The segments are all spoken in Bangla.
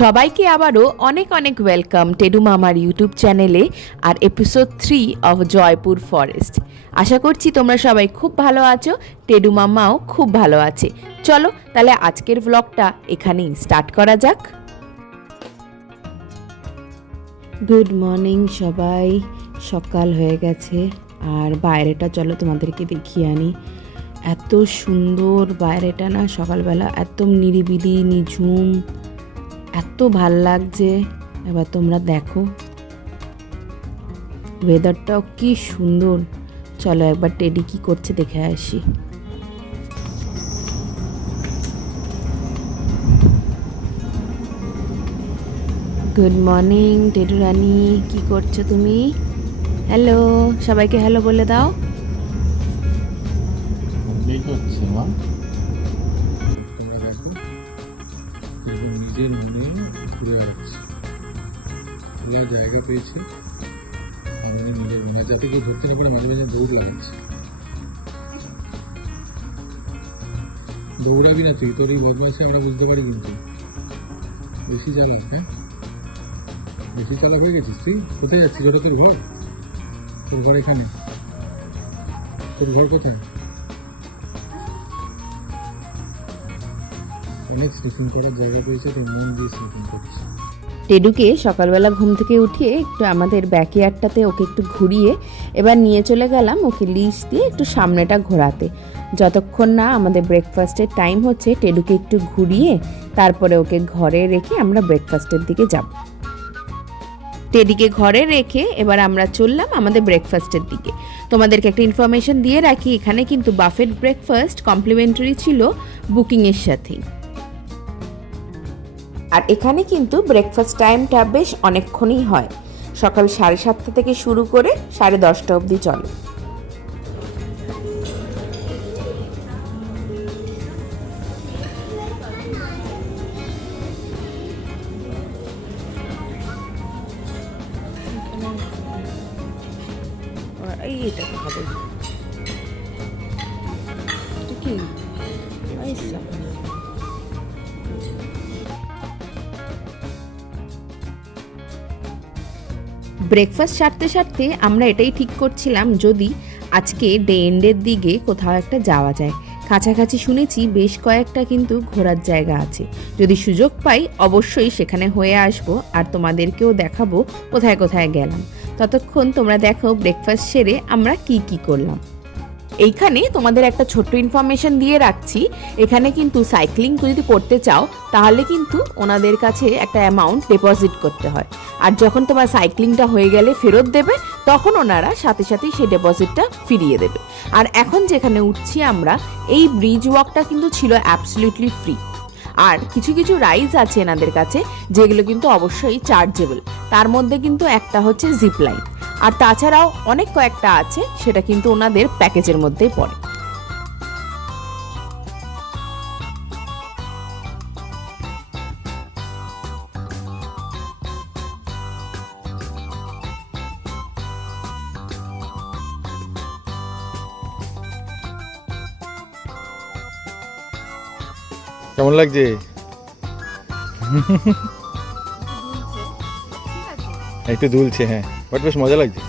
সবাইকে আবারও অনেক অনেক ওয়েলকাম টেডু মামার ইউটিউব চ্যানেলে আর এপিসোড 3 অফ জয়পুর ফরেস্ট। আশা করছি তোমরা সবাই খুব ভালো আছো, টেডু মামাও খুব ভালো আছে। চলো তাহলে আজকের ব্লগটা এখানেই স্টার্ট করা যাক। গুড মর্নিং সবাই, সকাল হয়ে গেছে আর বাইরেটা চলো তোমাদেরকে দেখিয়ে আনি। এত সুন্দর বাইরেটা না, সকালবেলা একদম নিরিবিলি নিঝুম, এত ভাল লাগছে। এবার তোমরা দেখো ওয়েদারটাও কি সুন্দর। চলো একবার টেডি কি করছে দেখে আসি। গুড মর্নিং টেডু রানী, কি করছো তুমি? হ্যালো, সবাইকে হ্যালো বলে দাও। নিজের মনে ঘুরে যাচ্ছে, জায়গা পেয়েছি নিজের মনে, যাতে কেউ ধরতে না পারে। মাঝে মাঝে দৌড়ে যাচ্ছে। দৌড়াবি না তুই, তোর এই বদমাইশে আমরা বুঝতে পারি, কিন্তু বেশি চালাক। হ্যাঁ, বেশি চালাক হয়ে গেছিস তুই। কোথায় যাচ্ছিস? ওটা তোর ঘর? তোর ঘর এখানে? তোর ঘর কোথায়? অনেক স্লিপিং করার জায়গা পেয়েছে, তোর মন দিয়ে স্লিপিং করছে। টেডুকে সকালবেলা ঘুম থেকে উঠিয়ে একটু আমাদের ব্যাকইয়ার্ডটাতে ওকে একটু ঘুরিয়ে এবার নিয়ে চলে গেলাম ওকে লিশ দিয়ে একটু সামনেটা ঘোরাতে। যতক্ষণ না আমাদের ব্রেকফাস্টের টাইম হচ্ছে, টেডুকে একটু ঘুরিয়ে তারপরে ওকে ঘরে রেখে আমরা ব্রেকফাস্টের দিকে যাব। টেডিকে ঘরে রেখে এবার আমরা চললাম আমাদের ব্রেকফাস্টের দিকে। তোমাদেরকে একটা ইনফরমেশন দিয়ে রাখি, এখানে কিন্তু বাফেট ব্রেকফাস্ট কমপ্লিমেন্টারি ছিল বুকিংয়ের সাথেই। আর এখানে কিন্তু ব্রেকফাস্ট টাইমটা বেশ অনেকক্ষণই হয়, সকাল 7:30 থেকে শুরু করে 10:30 অবধি চলে। এইটা হবে কি ব্রেকফাস্ট সারতে সারতে আমরা এটাই ঠিক করছিলাম যদি আজকে ডে এন্ডের দিকে কোথাও একটা যাওয়া যায়। কাছাকাছি শুনেছি বেশ কয়েকটা কিন্তু ঘোরার জায়গা আছে, যদি সুযোগ পাই অবশ্যই সেখানে হয়ে আসবো আর তোমাদেরকেও দেখাবো কোথায় কোথায় গেলাম। ততক্ষণ তোমরা দেখো ব্রেকফাস্ট সেরে আমরা কি কি করলাম। এইখানে তোমাদের একটা ছোট্ট ইনফরমেশন দিয়ে রাখছি, এখানে কিন্তু সাইক্লিং যদি করতে চাও তাহলে কিন্তু ওনাদের কাছে একটা অ্যামাউন্ট ডিপোজিট করতে হয়, আর যখন তোমার সাইক্লিংটা হয়ে গেলে ফেরত দেবে তখন ওনারা সাথে সাথেই সেই ডিপোজিটটা ফিরিয়ে দেবে। আর এখন যেখানে উঠছি আমরা, এই ব্রিজ ওয়াকটা কিন্তু ছিল অ্যাবসলিউটলি ফ্রি। আর কিছু কিছু রাইডস আছে এনাদের কাছে যেগুলো কিন্তু অবশ্যই চার্জেবল, তার মধ্যে কিন্তু একটা হচ্ছে জিপ লাইন, আর তাছাড়াও অনেক কয়েকটা আছে সেটা কিন্তু ওনাদের প্যাকেজের মধ্যেই পড়ে। কেমন লাগছে? একটু দুলছে, হ্যাঁ, বাট বেশ মজা লাগছে।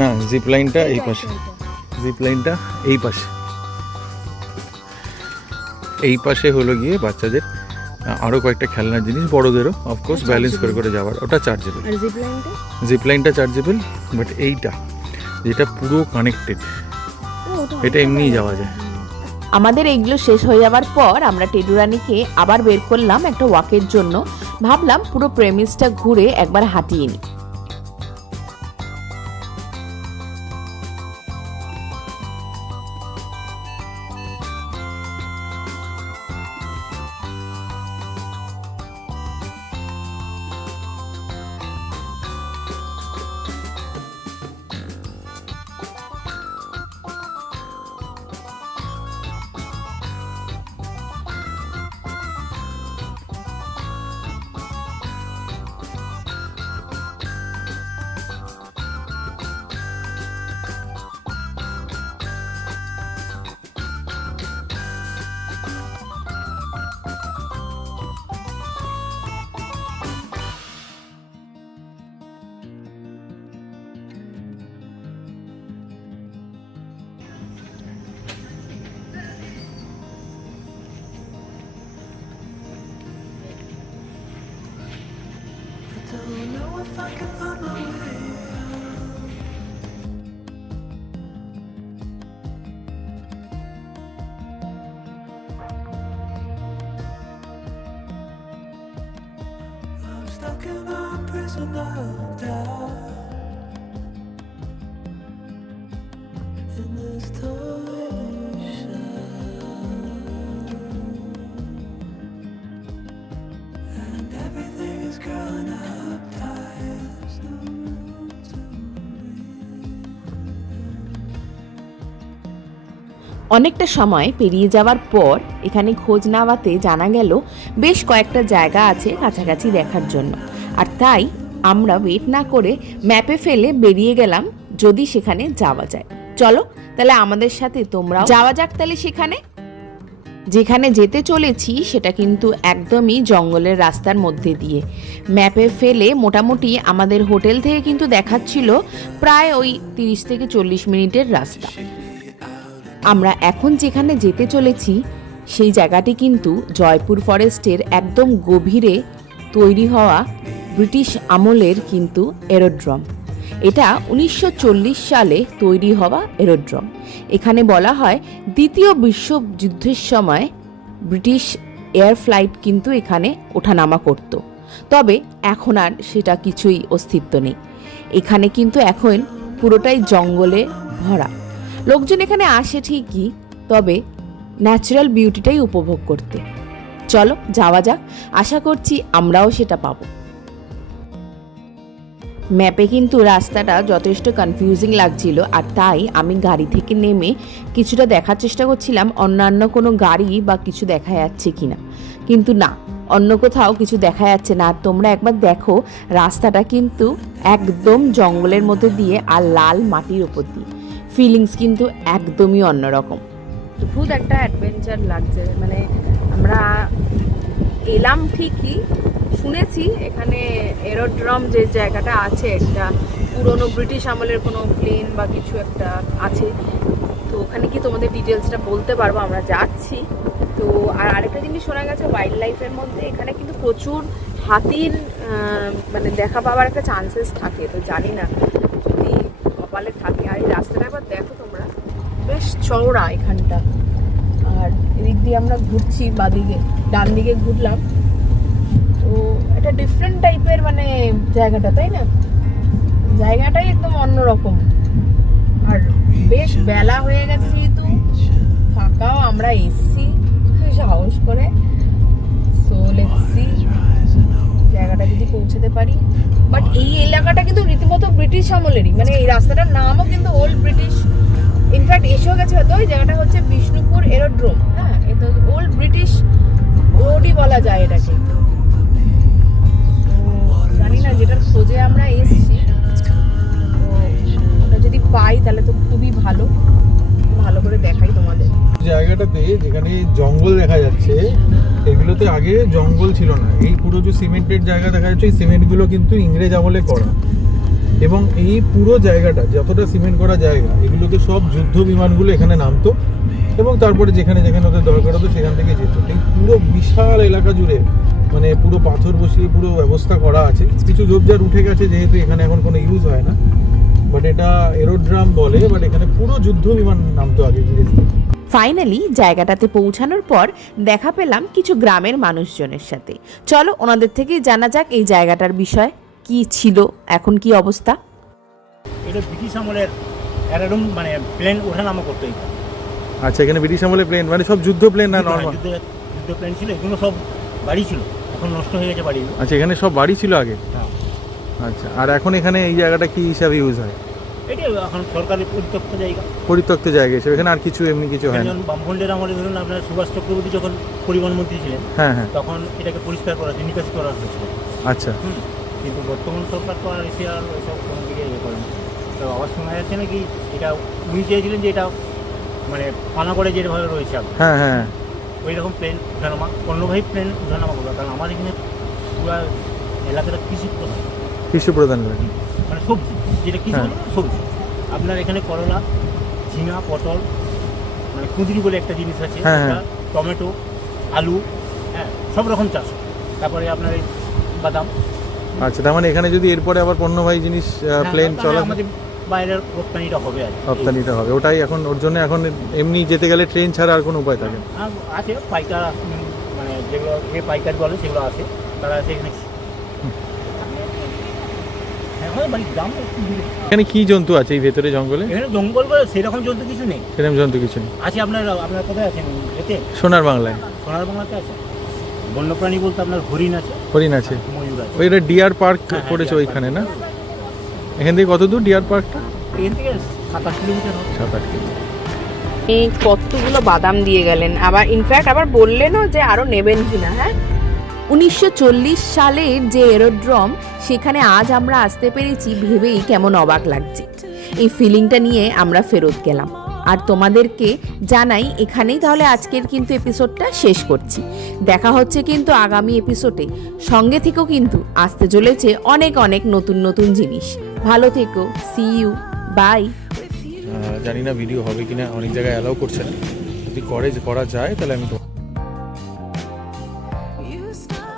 না, জিপ লাইনটা এই পাশে, জিপ লাইনটা এই পাশে, এই পাশে হলো গিয়ে বাচ্চাদের আরও কয়েকটা খেলনার জিনিস, বড়দেরও অফকোর্স ব্যালেন্স করে করে যাওয়ার, ওটা চার্জেবল। জিপ লাইনটা চার্জেবল, বাট এইটা যেটা পুরো কানেক্টেড, এটা এমনিই যাওয়া যায়। আমাদের এইগুলো শেষ হয়ে যাওয়ার পর আমরা টেডু রানীকে আবার বের করলাম একটা ওয়াকের জন্য। ভাবলাম পুরো প্রেমিসটা ঘুরে একবার হাঁটিয়ে নিই। Stuck in a prison of doubt. In this torsion, and everything is growing up tight. There's no room to অনেকটা সময় পেরিয়ে যাওয়ার পর এখানে খোঁজ নেওয়াতে জানা গেল বেশ কয়েকটা জায়গা আছে কাছাকাছি দেখার জন্য, আর তাই আমরা ওয়েট না করে ম্যাপে ফেলে বেরিয়ে গেলাম যদি সেখানে যাওয়া যায়। চলো তাহলে আমাদের সাথে তোমরা যাওয়া যাক তাহলে সেখানে। যেখানে যেতে চলেছি সেটা কিন্তু একদমই জঙ্গলের রাস্তার মধ্যে দিয়ে। ম্যাপে ফেলে মোটামুটি আমাদের হোটেল থেকে কিন্তু দেখাচ্ছিল প্রায় ওই 30 থেকে 40 মিনিটের রাস্তা। আমরা এখন যেখানে যেতে চলেছি সেই জায়গাটি কিন্তু জয়পুর ফরেস্টের একদম গভীরে তৈরি হওয়া ব্রিটিশ আমলের কিন্তু এরোড্রম। এটা 1940 সালে তৈরি হওয়া এরোড্রম। এখানে বলা হয় দ্বিতীয় বিশ্বযুদ্ধের সময় ব্রিটিশ এয়ার ফ্লাইট কিন্তু এখানে ওঠানামা করত, তবে এখন আর সেটা কিছুই অস্তিত্ব নেই। এখানে কিন্তু এখন পুরোটাই জঙ্গলে ভরা। লোকজন এখানে আসে ঠিকই, তবে ন্যাচারাল বিউটিটাই উপভোগ করতে। চলো যাওয়া যাক, আশা করছি আমরাও সেটা পাবো। ম্যাপে কিন্তু রাস্তাটা যথেষ্ট কনফিউজিং লাগছিল, আর তাই আমি গাড়ি থেকে নেমে কিছুটা দেখার চেষ্টা করছিলাম অন্যান্য কোনো গাড়ি বা কিছু দেখা যাচ্ছে কিনা, কিন্তু না, অন্য কোথাও কিছু দেখা যাচ্ছে না। আর তোমরা একবার দেখো রাস্তাটা কিন্তু একদম জঙ্গলের মধ্যে দিয়ে আর লাল মাটির উপর দিয়ে, ফিলিংস কিন্তু একদমই অন্যরকম। অদ্ভুত একটা অ্যাডভেঞ্চার লাগছে। মানে আমরা এলাম ঠিকই, শুনেছি এখানে এরোড্রম যে জায়গাটা আছে একটা পুরনো ব্রিটিশ আমলের কোনো প্লেন বা কিছু একটা আছে, তো ওখানে কি তোমাদের ডিটেলসটা বলতে পারবো। আমরা যাচ্ছি তো। আর আরেকটা জিনিস শোনা গেছে ওয়াইল্ড লাইফের মধ্যে এখানে কিন্তু প্রচুর হাতির মানে দেখা পাওয়ার একটা চান্সেস থাকে, তো জানি না যদি কপালে থাকে। আর এই রাস্তাটা একবার দেখো তোমরা, বেশ চওড়া এখানটা। আর এদিক দিয়ে আমরা ঘুরছি, বাদিকে ডান দিকে ঘুরলাম, তো এটা ডিফারেন্ট টাইপের মানে জায়গাটা, তাই না? জায়গাটাই একদম অন্যরকম। আর বেশ বেলা হয়ে গেছে যেহেতু, ফাঁকাও আমরা এসছি সাহস করে। সো লেটস সি জায়গাটা যদি পৌঁছাতে পারি। বাট এই এলাকাটা কিন্তু রীতিমতো ব্রিটিশ আমলেরই, মানে এই রাস্তাটার নামও কিন্তু ওল্ড ব্রিটিশ। ইনফ্যাক্ট এসেও গেছে হয়তো ওই জায়গাটা হচ্ছে বিষ্ণুপুর এরোড্রোম। হ্যাঁ, এটা ওল্ড ব্রিটিশ রোডই বলা যায় এটাকে। জানি না, যেটার খোঁজে আমরা এসেছি, ওটা যদি পাই তাহলে তো খুবই ভালো। ভালো করে দেখাই তোমাদের জায়গাটাতে যেখানে জঙ্গল দেখা যাচ্ছে, এগুলোতে আগে জঙ্গল ছিল না। এই পুরো যে সিমেন্টের জায়গা দেখা যাচ্ছে, এই সিমেন্টগুলো কিন্তু ইংরেজ আমলে করা, এবং এই পুরো জায়গাটা যতটা সিমেন্ট করা জায়গা, এগুলোতে সব যুদ্ধ বিমানগুলো এখানে নামতো এবং তারপরে যেখানে যেখানে ওদের দরকার হতো সেখান থেকে যেত। এই পুরো বিশাল এলাকা জুড়ে মানে পুরো পাথর বসিয়ে পুরো ব্যবস্থা করা আছে। কিছু ঝোপঝাড় উঠে গেছে যেহেতু এখানে এখন কোনো ইউজ হয় না, বাট এটা এরোড্রাম বলে। বাট এখানে পুরো যুদ্ধ বিমান নামতো আগে ইংরেজদের। ফাইনালি জায়গাটাতে পৌঁছানোর পর দেখা পেলাম কিছু গ্রামের মানুষজনের সাথে। চলো ওনাদের থেকেই জানা যাক এই জায়গাটার বিষয় কি ছিল, এখন কি অবস্থা। এটা ব্রিটিশ আমলের এরকম মানে প্লেন ওঠানামা করতো। আচ্ছা, এখানে ব্রিটিশ আমলের প্লেন মানে সব যুদ্ধ প্লেন না নরমাল? যুদ্ধ প্লেন ছিল, এগুলো সব বাড়ি ছিল, এখন নষ্ট হয়ে গেছে বাড়িগুলো। আচ্ছা, এখানে সব বাড়ি ছিল আগে? হ্যাঁ। আচ্ছা, আর এখন এখানে এই জায়গাটা কি হিসাবে ইউজ হয়? এটা এখন সরকারি পরিত্যক্ত জায়গা। পরিত্যক্ত জায়গা হিসেবে এখানে আর কিছু এমনি কিছু হয় না? বামফ্রন্টের আমলে ধরুন আপনার সুভাষ চক্রবর্তী যখন পরিবহন মন্ত্রী ছিলেন, হ্যাঁ হ্যাঁ, তখন এটাকে পরিষ্কার করা হয়েছে, নিকাশি করা হয়েছিল। আচ্ছা। কিন্তু বর্তমান সরকার তো আর এসে আর ওইসব কোনো দিকে ইয়ে করেন। তো আবার শোনা যাচ্ছে নাকি এটা উনি চেয়েছিলেন যে এটা মানে পানা করে যেভাবে রয়েছে হ্যাঁ হ্যাঁ, ওই রকম প্লেন উঠানামা, অন্যভাবে প্লেন উঠানামা করবে। কারণ আমার এখানে পুরো এলাকাটা কৃষি প্রধান। কৃষি প্রধান করে মানে সবজি, যেটা কৃষি বলে সবজি। আপনার এখানে করলা, ঝিঙা, পটল, মানে কুঁদরি বলে একটা জিনিস আছে, টমেটো, আলু, হ্যাঁ, সব রকম চাষ। তারপরে আপনার এই বাদাম, আচ্ছা, তার মানে এখানে যদি এরপরে আবার পণ্যবাহী জিনিস প্লেন হ্যাঁ, চলা আমাদের বাইরের রপ্তানিটা হবে আর কি। রপ্তানিটা হবে, ওটাই এখন ওর জন্য এখন এমনি যেতে গেলে ট্রেন ছাড়া আর কোনো উপায় থাকে না। আর আছে পাইকার, মানে যেগুলো পাইকারি বলে সেগুলো আছে, তারা আছে এখানে। হ্যাঁ, আমাদের বাড়ির গ্রাম একটু দূরে। এখানে কি জন্তু আছে এই ভেতরে জঙ্গলে? এখানে জঙ্গল বলে সেরকম জন্তু কিছু নেই। সেরকম জন্তু কিছু নেই। আছে আপনার কোথায় আছেন এতে? সোনার বাংলায় সোনার বাংলাতে আছে। বন্যপ্রাণী বলতে আপনার হরিণ আছে, হরিণ আছে, ময়ূর আছে। ওইটা ডিয়ার পার্ক হ্যাঁ, করেছে deer ওইখানে না? এখান থেকে কত দূর ডিয়ার পার্কটা? এখান থেকে 7-8 কিলোমিটার হবে। 7-8 কিলো। এই কতগুলো বাদাম দিয়ে গেলেন, আবার ইনফ্যাক্ট আবার বললেনও যে আরও নেবেন কিনা। হ্যাঁ, 1940 সালের যে এরোড্রোম, সেখানে আজ আমরা আসতে পেরেছি ভেবেই কেমন অবাক লাগছে। এই ফিলিংটা নিয়ে আমরা ফেরত গেলাম। আর তোমাদেরকে জানাই এখানেই তাহলে আজকের কিন্তু এপিসোডটা শেষ করছি। দেখা হচ্ছে কিন্তু আগামী এপিসোডে। সঙ্গে থেকেও কিন্তু আসতে চলেছে অনেক অনেক নতুন নতুন জিনিস। ভালো থেকো, সি ইউ, বাই। জানি না ভিডিও হবে কিনা, অনেক জায়গায় অ্যালাউ করছে না, যদি করা যায় তাহলে আমি